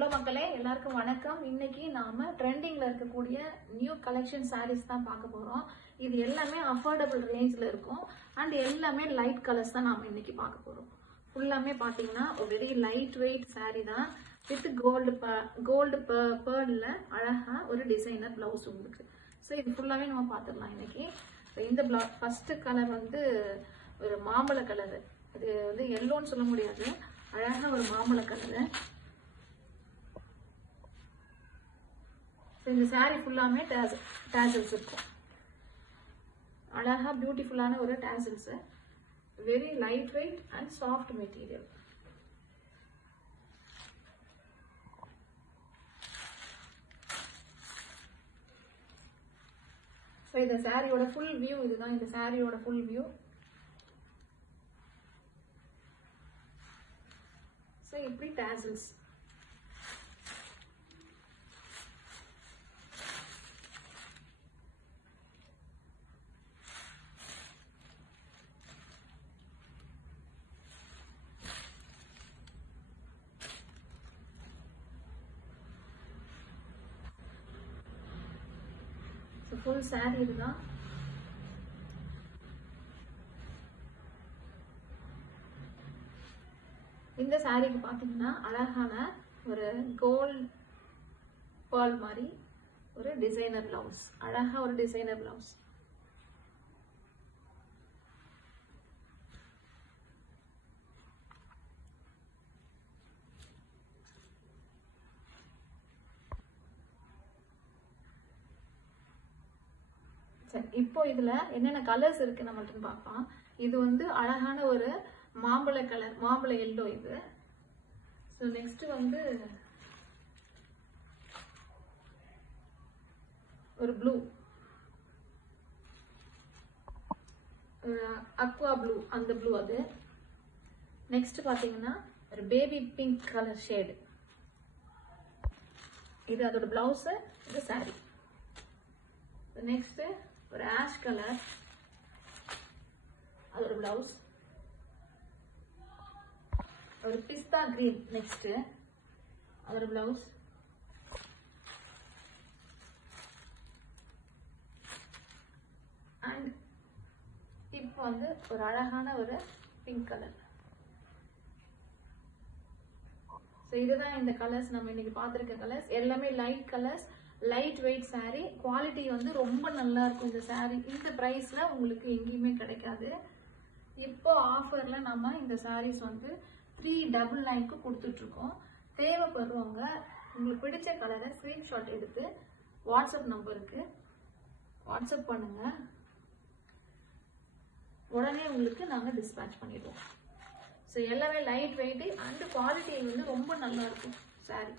Hello மக்களே, எல்லாருக்கும் வணக்கம். இன்னைக்கு நாம ட்ரெண்டிங்ல இருக்கக்கூடிய நியூ கலெக்ஷன் சாரீஸ் தான் பார்க்க போறோம். இது எல்லாமே அஃபோர்டபுள் ரேஞ்ச்ல இருக்கும் அண்ட் எல்லாமே லைட் கலர்ஸ் தான் நாம இன்னைக்கு பார்க்க போறோம். ஃபுல்லாமே பாத்தீங்கன்னா ஒரு வெரி லைட் வெயிட் சாரீ தான் வித் கோல்டு பேர்ல அழகா ஒரு டிசைனர் பிளவுஸ் உங்களுக்கு. ஸோ இது ஃபுல்லாவே நம்ம பார்த்துடலாம் இன்னைக்கு. இந்த ஃபர்ஸ்ட் கலர் வந்து ஒரு மாம்பழ கலர். இது வந்து எல்லோன்னு சொல்ல முடியாது, அழகா ஒரு மாம்பழ கலரு. இந்த சாரி ஃபுல்லாமே டேசல்ஸ் இருக்கும். அழகா பியூட்டிஃபுல்லான ஒரு tassels, very light weight and soft material. So இந்த சாரியோட ஃபுல் வியூ இதுதான். இந்த சாரியோட ஃபுல் வியூ. ஸோ இப்படி டேசல்ஸ். ஃபுல் சாரி இதுதான். இந்த சாரிக்கு பாத்தீங்கன்னா அழகான ஒரு கோல்ட் பேர்ல் மாதிரி ஒரு டிசைனர் பிளவுஸ். அழகா ஒரு டிசைனர் பிளவுஸ். இப்போ இதுல என்னென்ன கலர்ஸ் இருக்கு நம்மள்ட்ட பார்ப்போம். இது வந்து அழகான ஒரு மாம்பழ கலர், மாம்பழ எல்லோ இது. ஸோ நெக்ஸ்ட் வந்து ஒரு ப்ளூ, அக்வா ப்ளூ, அந்த ப்ளூ அது. நெக்ஸ்ட் பாத்தீங்கன்னா ஒரு பேபி பிங்க் கலர் ஷேடு. இது அதோட பிளவுஸ், இது சாரி. நெக்ஸ்ட் ஒரு ஆஷ் கலர், அதோட பிளவுஸ். ஒரு பிஸ்தா கிரீன் நெக்ஸ்ட், அதோட பிளவுஸ். அண்ட் இப்போ வந்து ஒரு அழகான ஒரு பிங்க் கலர். ஸோ இதுதான் இந்த கலர்ஸ் நம்ம இன்னைக்கு பார்த்துருக்க கலர்ஸ். எல்லாமே light colours, light weight sari. Quality வந்து ரொம்ப நல்லா இருக்கும் இந்த சாரீ. இந்த பிரைஸ்ல உங்களுக்கு எங்கேயுமே கிடைக்காது. இப்போ ஆஃபர்ல நம்ம இந்த சாரீஸ் வந்து 399க்கு கொடுத்துட்டு இருக்கோம். தேவைப்படுறவங்க உங்களுக்கு பிடிச்ச கலரை ஸ்கிரீன்ஷாட் எடுத்து வாட்ஸ்அப் நம்பருக்கு வாட்ஸ்அப் பண்ணுங்க. உடனே உங்களுக்கு நாங்கள் டிஸ்பேட்ச் பண்ணிடுவோம். ஸோ எல்லாமே லைட் வெயிட் அண்ட் குவாலிட்டி வந்து ரொம்ப நல்லா இருக்கும் சாரீ.